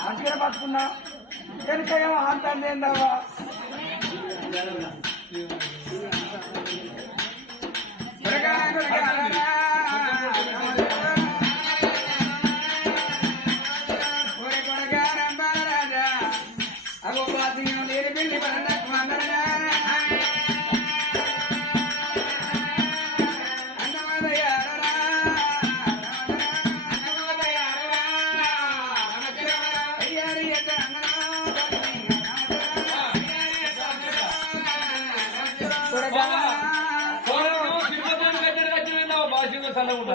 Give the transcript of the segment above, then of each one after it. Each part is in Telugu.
మంచిగా పట్టుకున్నా వెనుకేమో అంటాను ఏందవ్వా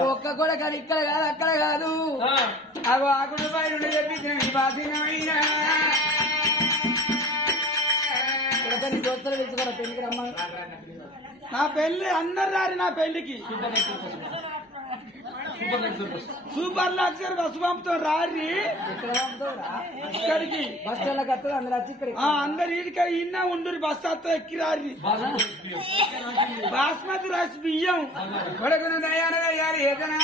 ఒక్క కూడా కాదు ఇక్కడ కాదు అక్కడ కాదు అగో ఆకుడు పైన చెప్పించిన ఈ బాధ్యమైనా దోస్తులు తెచ్చుకోరా పెళ్లికి రమ్మ నా పెళ్లి అందరు రారు నా పెళ్లికి సూపర్ లగ్జరీ బస్సు పంపుతాం రారి ఇక్కడికి బస్ స్టాండ్ వస్తుంది అందరు వచ్చి ఇక్కడ అందరు ఇడికి ఇన్న ఉండరు బస్ వస్తా ఎక్కి రారి బాస్మతి రైస్ బియ్యం కొడుకును దయాలు ఏదనా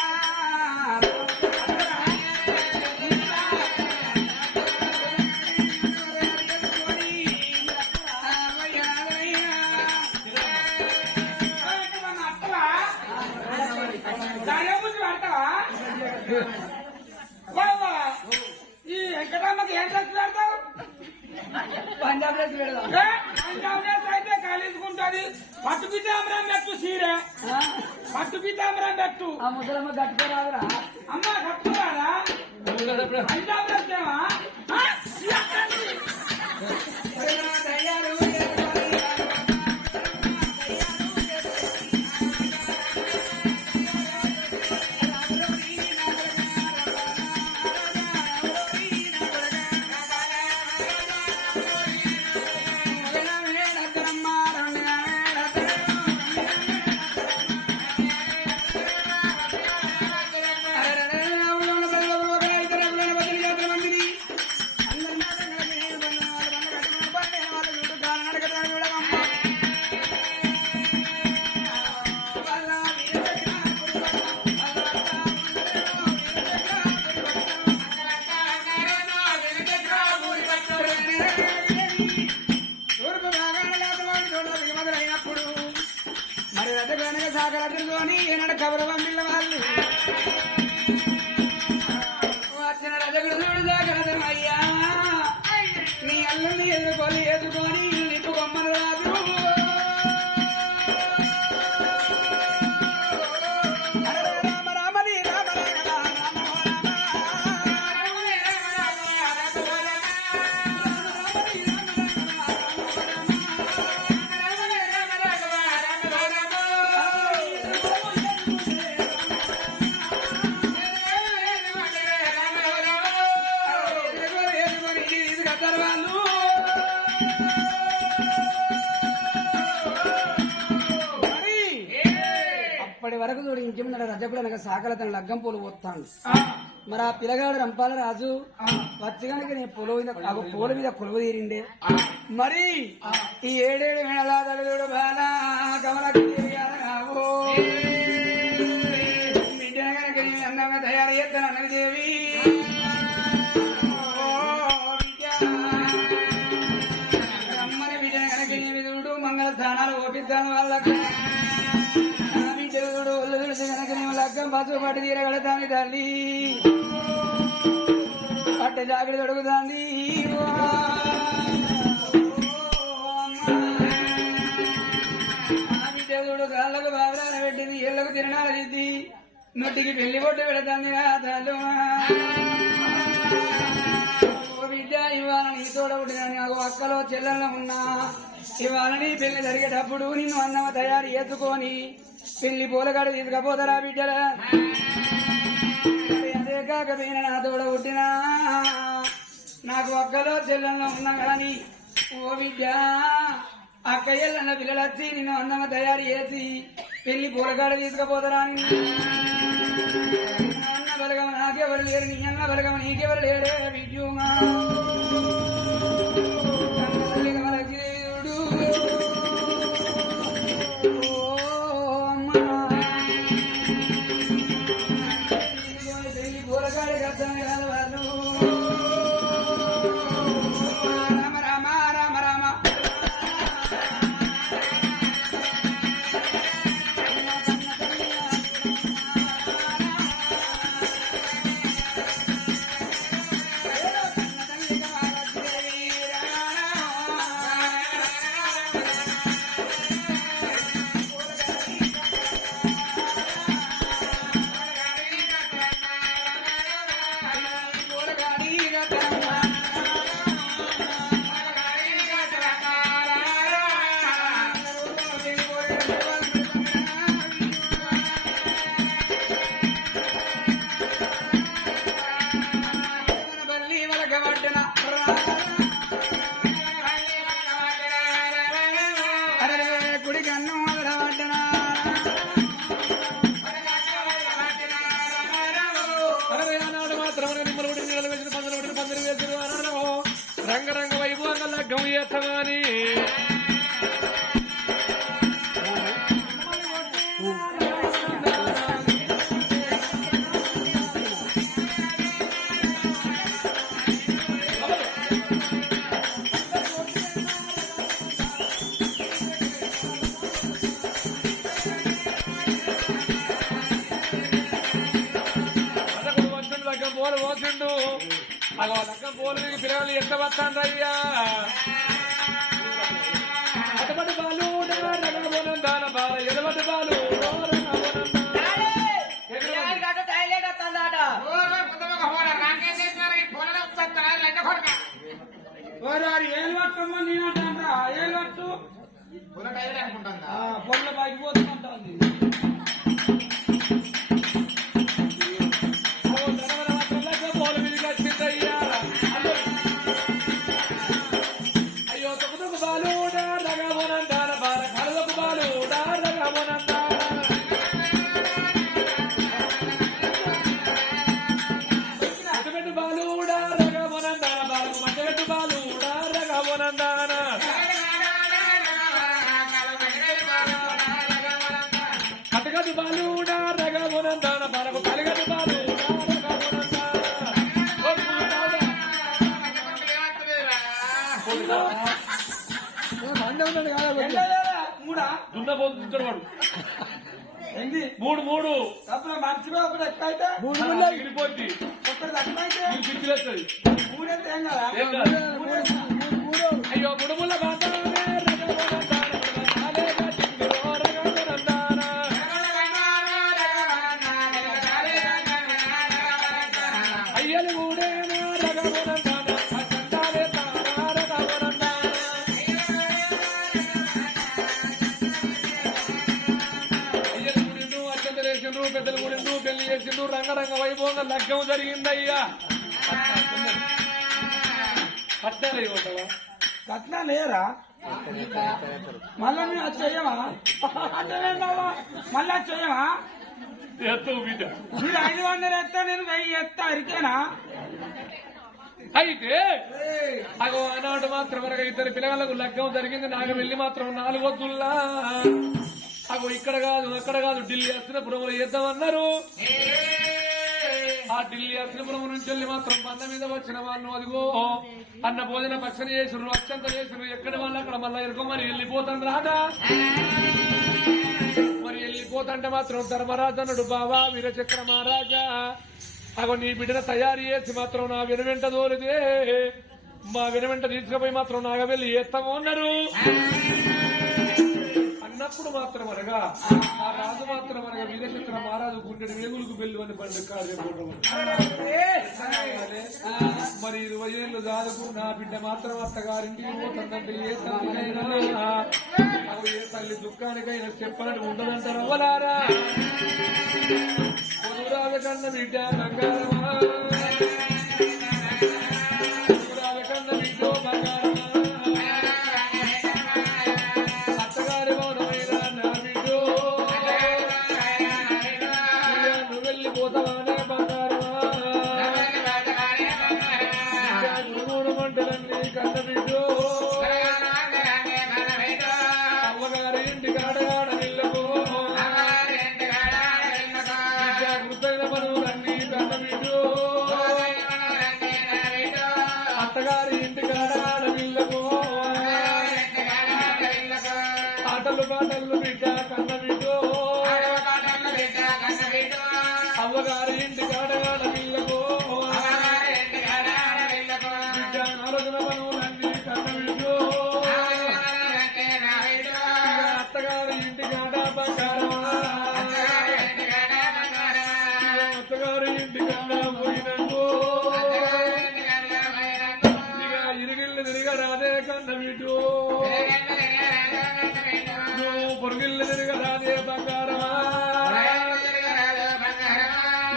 ఈ వెంకటమ్మకి ఏం డ్రెస్ పెడతావు పంజాబ్ డ్రెస్ పెడతావు పంజాబ్ డ్రెస్ అయితే కలిసుకుంటుంది పట్టు పీతాంబరం పెట్టు సీరే పట్టు పీతాంబరం పెట్టు ఆ ముసలమ్మ కట్టుకోరాదురా అమ్మ కట్టుకోరాదా పంజాబ్ డ్రెస్ ఏమా ఏనాడు కబర పంపిల్ల వాళ్ళు వచ్చిన రజగుడు జాగ్రత్త అయ్యా నీ అల్లుని ఎదుకొని నీకు బొమ్మను రాదు అప్పటి వరకు చూడు ఇంకేమన్నా రజపుడు అనగా సాకల తన లగ్గం పూలు పోతాను మరి ఆ పిల్లగాడు రంపాల రాజు వచ్చగానికి నేను పూల మీద కొలువు తీరిండే మరి ఈ ఏడేడు మేళాదడు బాలా కమలకు అన్నగా తయారు చేస్తాను అన్నది దేవి అమ్మని విజయ కనుక విధుడు మంగళ స్థానాలు ఓపిస్తాను వాళ్ళకు విజయుడు కనుక నేను లగ్గం బస్సు పట్టి తీరగలుగుతాను తల్లి పట్ట జాగ్రత్త దొడుకుతాంది విజయుడు కాళ్ళకు బాబరాన పెట్టింది ఏళ్లకు తిరణాలు దిద్ది నొట్టికి పెళ్లి పొట్టు పెడతాంది తల్లు బిడ్డ ఇవాళ నీ తోడబుట్టినని నాకు అక్కలో చెల్లెల్లో ఉన్నా ఇవాళ నీ పెళ్లి జరిగేటప్పుడు నిన్ను అన్నమ తయారు చేసుకొని పెళ్లి పూలగాడు తీసుకపోతారా బిడ్డల అదే కాకపోయినా నా తోడబుట్టినా నాకు అక్కలో చెల్లెల్లో ఉన్నా గాని ఓ బిడ్డ అక్క ఎల్లన్న పిల్లలు వచ్చి నిన్ను అన్నమ తయారు చేసి పెళ్లి పూలగాడు తీసుకపోతారా అన్న బలగమ నాకెవరు లేరు నీ అన్న బలగమ నీకెవరు లేడే విద్యుమా పోలు పోతుండు అగో లగ్గం పోలు పిల్లలు ఎంత వస్తాండ్రయ్యా అటబడి బాలు దాన బాల ఎడబడి బాలు ఏళ్ళు పట్టుకోమని నేనంటా ఏళ్ళు పట్టు పొల్ల బయట పోతుంటుంది అయ్యో తొక్కుతుకు బాలు రగమోనందాన బాల కళ్ళకు బాలు రగమోనందానట్టు బాలు రగమోనందాన బాలకు మట్టగట్టు బాలు రగమోనందాన అటగట్టు బాలు రగమోనందాన బాలకు కలిగట్టు బాలు దున్నపోతున్నాడు ఏంటి మూడు మూడు అప్పుడు మనిషిలో ఒకటి ఎక్కువైతే విడిపోద్ది ఒకటి తక్కువైతే పిచ్చిలేస్తుంది మూడైతే ఏం కదా అయ్యో గుడుముల అయ్యలు మూడేనా రగమోనందాన చందాలే పెద్దలు గుడిండు పెళ్లి చేసిండు రంగరంగ వైభవంగా లగ్గం జరిగిందయ్యా కట్టాలి ఉంటావా కట్నా లేరా మళ్ళా మేము చెయ్యమా మళ్ళా చెయ్యమా ఎత్తవు బిడ్డ మీరు 500 ఎత్తా నేను 1000 ఎత్తా అరికేనా అయితే అగో ఆనాడు మాత్రం వరకు ఇద్దరు పిల్లలకు లగ్గం జరిగింది నాకు వెళ్ళి మాత్రం 4 వద్దుల్లా అగో ఇక్కడ కాదు అక్కడ కాదు ఢిల్లీ అస్తినపురంలో చేద్దామన్నారు ఆ ఢిల్లీ అస్తినపురం నుంచి వెళ్ళి మాత్రం బండ మీద వచ్చిన వాళ్ళు అదిగో అన్న భోజన పక్షణ చేసిర్రు అత్యంత చేసిర్రు ఎక్కడ వాళ్ళు అక్కడ మళ్ళా ఎరుకో మరి వెళ్ళిపోతాను రాదా మరి వెళ్ళిపోతంటే మాత్రం ధర్మరాజనుడు బావా వీరచక్ర మహారాజా అగో నీ బిడ్డను తయారు చేసి మాత్రం నా వెనువెంట దోరిదే మా వెనువెంట తీసుకుపోయి మాత్రం నాగ వెళ్ళి చేస్తాము అన్నారు అన్నప్పుడు మాత్రం అనగా ఆ రాజు మాత్రం అనగా వీరచక్ర మహారాజు గుండెడు వేగులకు వెళ్ళి అని బండి కాదు మరి 20 ఏళ్ళు దాదాపు నా బిడ్డ మాత్రం అత్తగారింటికి పోతుందంటే ఏ తల్లికైనా ఏ తల్లి దుఃఖానికైనా చెప్పనట్టు ఉండదంటారు అవ్వలారా పొదురాల కన్న బిడ్డ బంగారమా పొదురాల కన్న బిడ్డ బంగారమా అత్తగారి మౌనమైన నా బిడ్డో నువ్వు వెళ్ళిపోతావానే బంగారమా మూడు మంటలన్నీ కన్న బిడ్డో అమ్మగారి ఇంటి కాడగాడ నిల్లకో జాగ్రత్తగా మనవులన్నీ కన్న బిడ్డో అత్తగారి ఇంటి కాడగాడ నిల్లకో ఆటలు పాటలు బిడ్డ కన్న బిడ్డో అవ్వగారి ఇంటి కాడగాడ నిల్లకో బిడ్డ ఆలోచన మనవులన్నీ కన్న బిడ్డో అత్తగారి ఇంటి కాడ బంగారమా అత్తగారి ఇంటి కాడ పోయినట్టు ఇక ఇరుగిళ్ళు తిరగరాదే కన్న బిడ్డో పొరుగిళ్ళు తిరగరాదే బంగారమా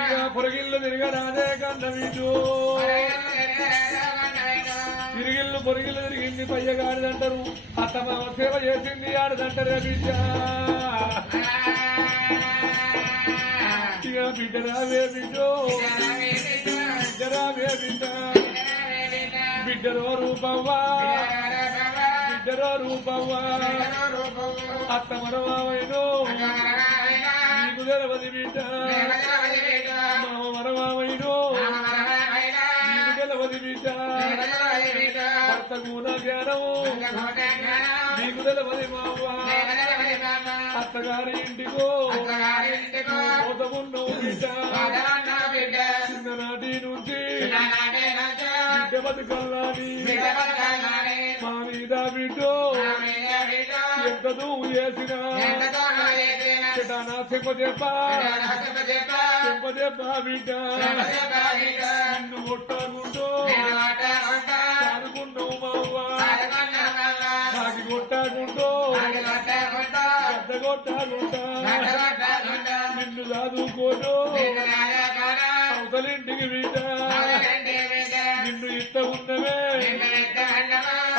ఇక పొరుగిళ్ళు తిరగరాదే కన్న బిడ్డో తిరిగిళ్ళు పొరిగిళ్ళు తిరిగింది పయ్యగాడిదంటారు అత్తమ్మ సేవ చేసింది ఆడదంటారే బిడ్డ ఇక బిడ్డ రావే బిడ్డో బిడ్డ రావే బిడ్డ బిడ్డరో రూపవ్వా బిడ్డరో రూపవ్వా అత్తమరవాయను తెలవది బిడ్డ మామ వరమామైనో నీకు తెలవది బిడ్డ భర్త గుణ జ్ఞానము నీకు తెలవది మావ అత్తగారి ఇంటికో పోతమున్నావు బిడ్డ చిన్ననాటి నుంచి బిడ్డ బతుకల్లాని మా మీద బిడ్డో ఎంత నువ్వు చేసినా చెటానా చెప్పదెబ్బ బిడ్డ నిన్ను కొట్టాకుంటూ సారుకున్నావు మావ నాకి కొట్టాకుంటూ పెద్ద కొట్టాకుంటా నిన్ను చదువుకోను అవతలింటికి బిడ్డ నిన్ను ఇట్ట ఉన్నవే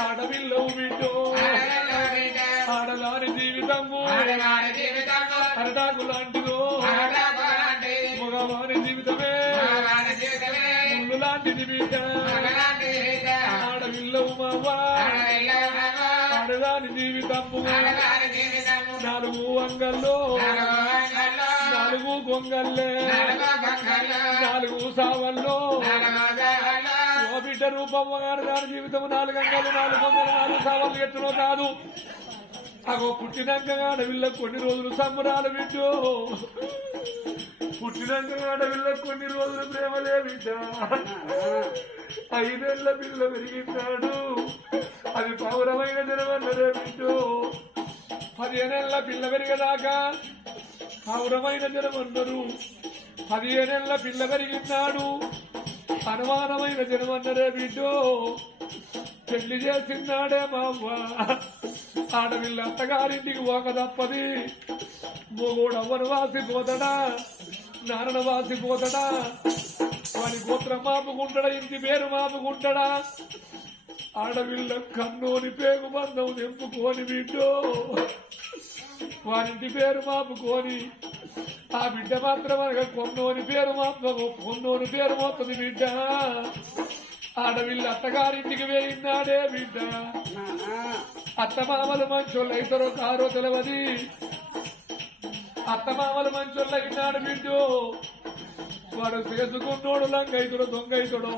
ఆడపిల్లవు బిడ్డో ఆడదాని జీవితము అరటాకు లాంటిదో మగవాని జీవితమే ముళ్ళు లాంటిది బిడ్డ ఆడపిల్లవు మావా ఆడదాని జీవితము నాలుగు అంగల్లో నాలుగు గొంగల్లే నాలుగు సావల్లో ఓ బిడ్డ రూపం ఆడదాని జీవితము నాలుగు అంగలు నాలుగు గొంగలు నాలుగు సావలు ఎట్టునో కాదు అగో పుట్టినాక ఆడవిల్ల కొన్ని రోజులు సంబరాలు బిడ్డో పుట్టినాక ఆడవిల్ల కొన్ని రోజులు ప్రేమలే బిడ్డ 5 ఏళ్ల పిల్ల పెరిగినాడు అది పౌరమైన జనమన్నదే బిడ్డో 15 ఏళ్ల పిల్ల పెరిగదాకా పౌరమైన జనమన్నారు 15 ఏళ్ల పిల్ల పెరిగినాడు అనుమానమైన జనమన్నదే బిడ్డో పెళ్లి చేసినాడే మా అవ్వ ఆడవిల్ల అత్తగారింటికి పోక తప్పది మొగోడు అవ్వను వాసిపోతాడా నారణ వాసిపోతాడా వాని గోత్రం మాపుకుంటాడా ఇంటి పేరు మాపుకుంటాడా ఆడవిల్ల కన్నోని పేగు బంధం తెంపుకొని బిడ్డో వారింటి పేరు మాపుకొని ఆ బిడ్డ మాత్రం అనగా కొన్నోని పేరు కొన్నోని పేరు మోస్తుంది బిడ్డ ఆడవిల్ల అత్తగారింటికి వేయినాడే బిడ్డ అత్తమామలు మంచోళ్ళు అయితారో కారో తెలవది అత్తమామలు మంచోళ్ళు అయినాడు బిడ్డో వాడు చేసుకున్నోడు లంగైతుడో దొంగైతుడో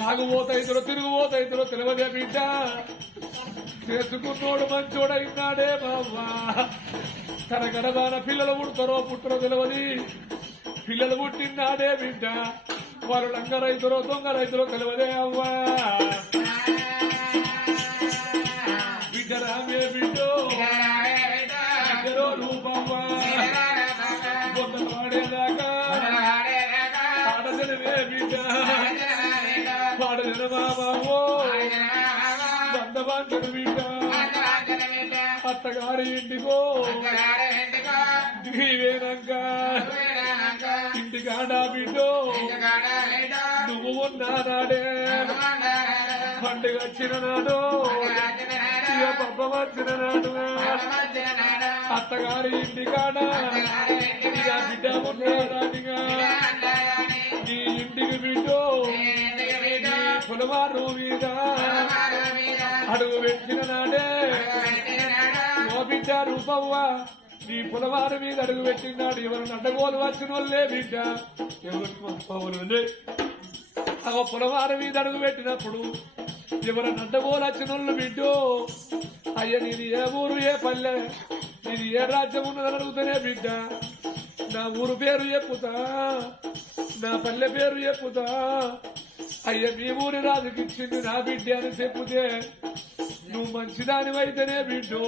తాగుబోతైతుడో తిరుగుబోతైతుడో తెలవదే బిడ్డ చేసుకున్నోడు మంచోడైనాడే బావ్వా తన గడబాన పిల్లలు పుడతారో పుట్టరో తెలవది పిల్లలు పుట్టినాడే బిడ్డ వారు లంగ రైతులో దొంగ రైతులో తెలవదే అవ్వా బిడ్డ రామే బిడ్డో బిడ్డలో రూపవ్వా బొమ్మలు వాడేదాకా ఆడదనవే బిడ్డ పాడదన మామో బంధవాంచడు బిడ్డ అత్తగారి ఇంటికో దిగివేనాక ఇంటికాడా బిడ్డో నువ్వు ఉన్నాడే పండుగ వచ్చిన నాడు ఇక పబ్బ వచ్చిన నాడు అత్తగారి ఇంటికాడ ఇక బిడ్డ ఉన్నాడిగా నీ ఇంటికి బిడ్డో పొలవారు మీద అడుగు పెట్టిన నాడే ఓ బిడ్డ రూపవ్వా నీ పొలవారి మీద అడుగు పెట్టినాడు ఎవరు నడ్డగోలు వచ్చిన వాళ్ళే బిడ్డ ఎవరు ఆ పొలవారి మీద అడుగు పెట్టినప్పుడు ఎవరు నడ్డగోలు వచ్చిన వాళ్ళు బిడ్డో అయ్య నీది ఏ ఊరు ఏ పల్లె నీది ఏ రాజ్యం ఉన్నదని అడుగుతానే బిడ్డ నా ఊరు పేరు చెప్పుతా నా పల్లె పేరు చెప్పుతా అయ్య మీ ఊరి రాజుకిచ్చింది నా బిడ్డ అని చెప్పుతే నువ్వు మంచిదానివైతేనే బిడ్డో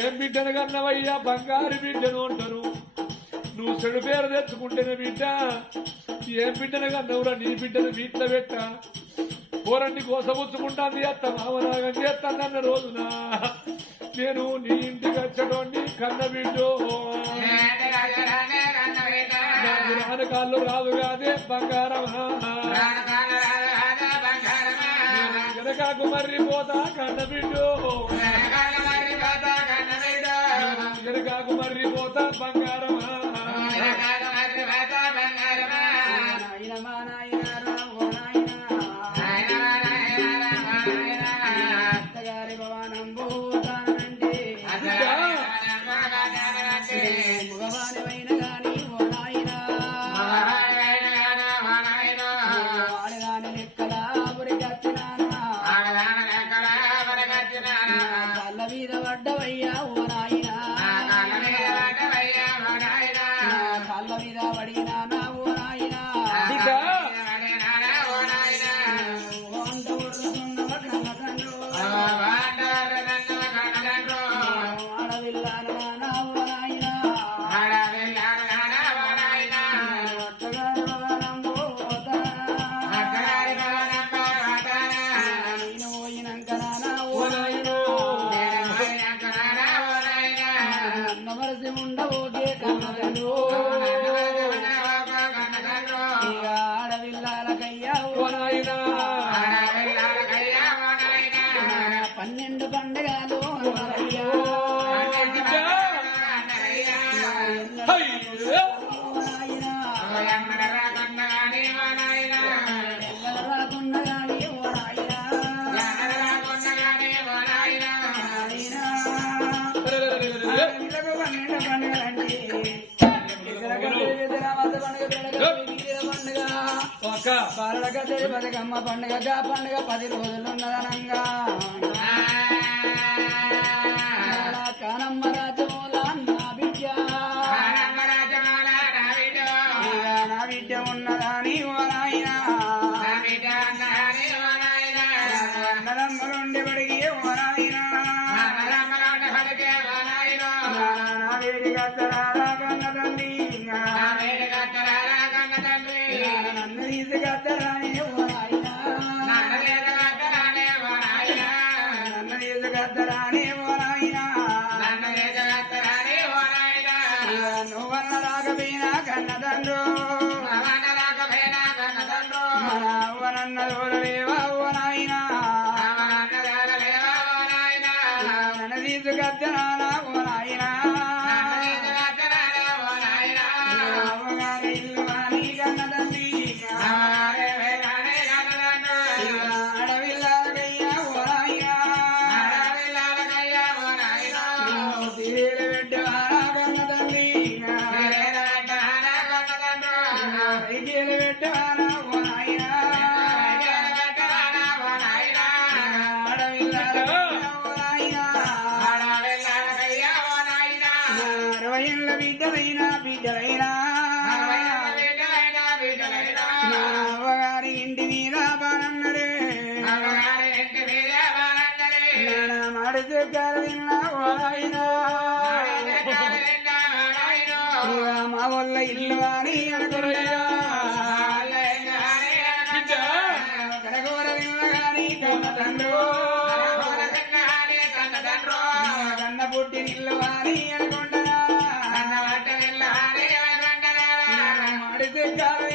ఏం బిడ్డను కన్నవయ్యా బంగారు బిడ్డను అంటారు నువ్వు చెడు పేరు తెచ్చుకుంటేనే బిడ్డ ఏం బిడ్డను కన్నవురా నీ బిడ్డను వీట్లో పెట్ట పోరండి కోసపుచ్చుకుంటాంది అత్త మామరాగం చేస్తానన్న రోజున నేను నీ ఇంటికి వచ్చటోండి కన్న బిడ్డో నాకు రానకాళ్ళు రాదు కాదే బంగారమా వెనకాకు మర్రి పోతా కన్న బిడ్డో వెనకాకు మర్రి పోతా బంగారమా భగవాని అయ్యో బతుకమ్మ పండుగ పండుగ 10 రోజులున్నదనంగా కానమ్మ రాజమూల నా బిడ్డ ఉన్నదాని ఓ నాయన అన్నదమ్ములుండి బడిగి ఓ నాయన నా వేడి గద్దరారా కన్న తండ్రి నన్ను తీసుకద్దరాని ఓ నాయన నన్ను తీసుకద్దరాని ఓ నాయన నువ్వన్న రాకపోయినా కన్నదండ్రు మన అవ్వనన్న దూరలేవా ఓ నాయన నన్ను తీసుకద్దరానా ఓ నాయన అవ్వగారి ఇల్లు అని కన్నదండ్రి అడవిల్లాగయ్యా ఓ నాయన పెట్టవారా కన్నదండ్రి పెట్టవారా ఓ నాయన అడవిల్లాగయ్యా ఓ నాయన 60 ఏళ్ళ బిడ్డలైనా నా అవ్వగారి ఇంటి మీద బానన్నరే నా మాడి చెక్కారు విన్నా ఓ నాయన మా వల్ల ఇల్లు అని అనుకురయ్యా కనకూర విన్న గాని కన్న తండ్రు కన్న పుట్టి నిల్లు అని అనుకుంటారా మాడి చెక్కారు